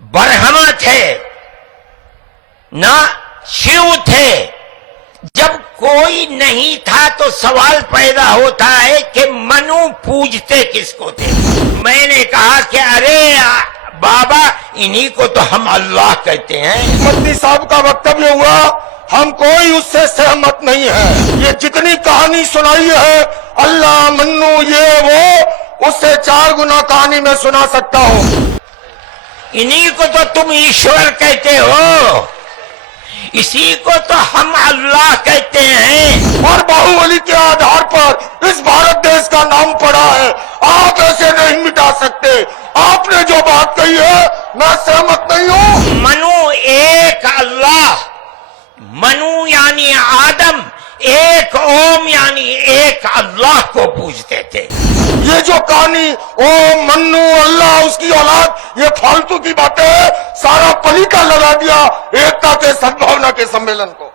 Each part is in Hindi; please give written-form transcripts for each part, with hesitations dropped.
ब्रह्मा थे ना शिव थे। जब कोई नहीं था तो सवाल पैदा होता है कि मनु पूजते किसको थे। मैंने कहा कि अरे बाबा, इन्हीं को तो हम अल्लाह कहते हैं। मदनी साहब का वक्तव्य हुआ, हम कोई उससे सहमत नहीं है। ये जितनी कहानी सुनाई है अल्लाह मन्नू ये वो, उससे 4 गुना कहानी में सुना सकता हूँ। इन्हीं को तो तुम ईश्वर कहते हो, इसी को तो हम अल्लाह कहते हैं। और बाहुबली के आधार पर इस भारत देश का नाम पड़ा है। आप ऐसे नहीं मिटा सकते। आपने जो बात कही है मैं सहमत नहीं हूँ। मनु एक अल्लाह, मनु यानी आदम, एक ओम यानी एक अल्लाह को पूजते थे। ये जो कहानी ओ मन्नू अल्लाह उसकी औलाद, ये फालतू की बातें है। सारा पलीका लगा दिया एकता के सद्भावना के सम्मेलन को।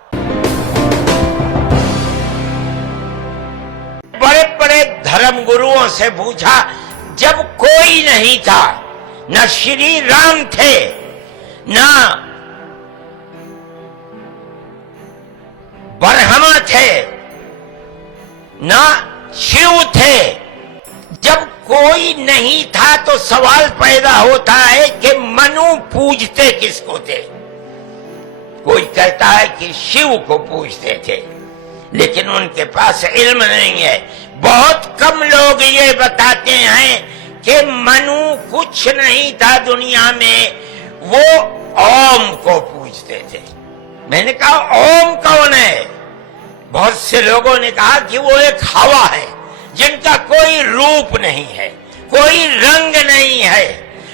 बड़े बड़े धर्म गुरुओं से पूछा, जब कोई नहीं था, न श्री राम थे, न ब्रह्मा थे, न शिव थे। जब कोई नहीं था तो सवाल पैदा होता है कि मनु पूजते किसको थे। कोई कहता है कि शिव को पूजते थे, लेकिन उनके पास इल्म नहीं है। बहुत कम लोग ये बताते हैं कि मनु कुछ नहीं था दुनिया में, वो ओम को पूजते थे। मैंने कहा ओम कौन है? बहुत से लोगों ने कहा कि वो एक हवा है जिनका कोई रूप नहीं है, कोई रंग नहीं है,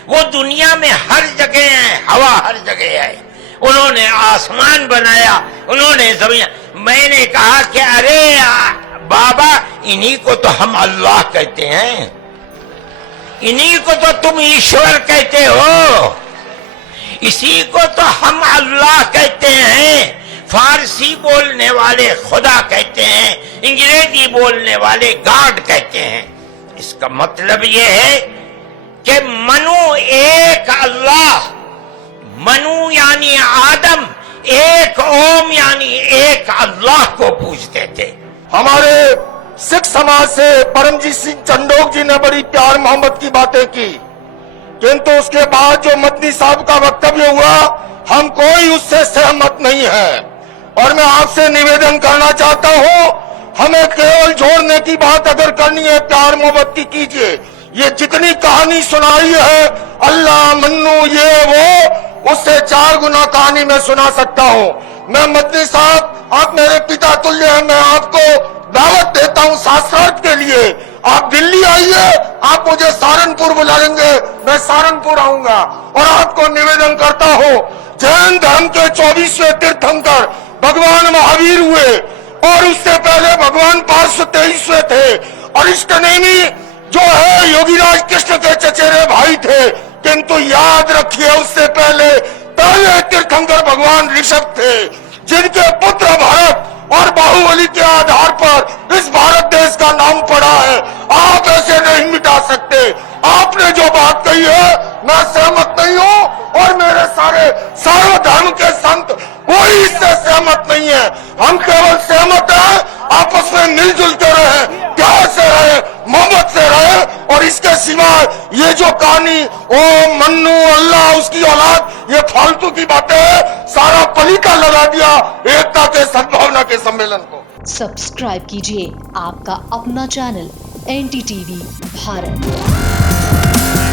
वो दुनिया में हर जगह है, हवा हर जगह है। उन्होंने आसमान बनाया, उन्होंने जमीन। मैंने कहा कि अरे बाबा, इन्हीं को तो हम अल्लाह कहते हैं, इन्हीं को तो तुम ईश्वर कहते हो, इसी को तो हम अल्लाह कहते हैं। फारसी बोलने वाले खुदा कहते हैं, अंग्रेजी बोलने वाले गॉड कहते हैं। इसका मतलब यह है कि मनु एक अल्लाह, मनु यानी आदम, एक ओम यानी एक अल्लाह को पूजते थे। हमारे सिख समाज से परमजीत सिंह चंडोक जी ने बड़ी प्यार मोहब्बत की बातें की, किंतु उसके बाद जो मदनी साहब का वक्तव्य हुआ, हम कोई उससे सहमत नहीं है। और मैं आपसे निवेदन करना चाहता हूं, हमें केवल जोड़ने की बात अगर करनी है, प्यार मोहब्बत की कीजिए। ये जितनी कहानी सुनाई है अल्लाह मन्नू ये वो, उससे 4 गुना कहानी में सुना सकता हूं। मैं मदनी साहब, आप मेरे पिता तुल्य हैं, मैं आपको दावत देता हूं शास्त्रार्थ के लिए। आप दिल्ली आइए, आप मुझे सहारनपुर बुला लेंगे, मैं सहारनपुर आऊंगा। और आपको निवेदन करता हूं, जैन धर्म के 24वें तीर्थंकर भगवान महावीर हुए, और उससे पहले भगवान पार्श्व 23वें थे। और इष्टनेमी जो है योगीराज कृष्ण के चचेरे भाई थे, किंतु याद रखिए उससे पहले तीर्थंकर भगवान ऋषभ थे, जिनके पुत्र भरत और बाहुबली के आधार पर इस भारत देश का नाम पड़ा है। आप ऐसे नहीं मिटा सकते। आपने जो बात कही है मैं सहमत नहीं हूँ, और मेरे सारे सर्वधर्म के संत कोई इससे सहमत नहीं है। हम केवल सहमत हैं आपस में मिलजुल के रहे, प्यार से रहे, मोहब्बत से रहे। और इसके सिवा ये जो कहानी ओ मन्नू अल्लाह उसकी औलाद, ये फालतू की बातें है। सारा पलीका लगा दिया एकता के सद्भावना के सम्मेलन को। सब्सक्राइब कीजिए आपका अपना चैनल NDTV भारत।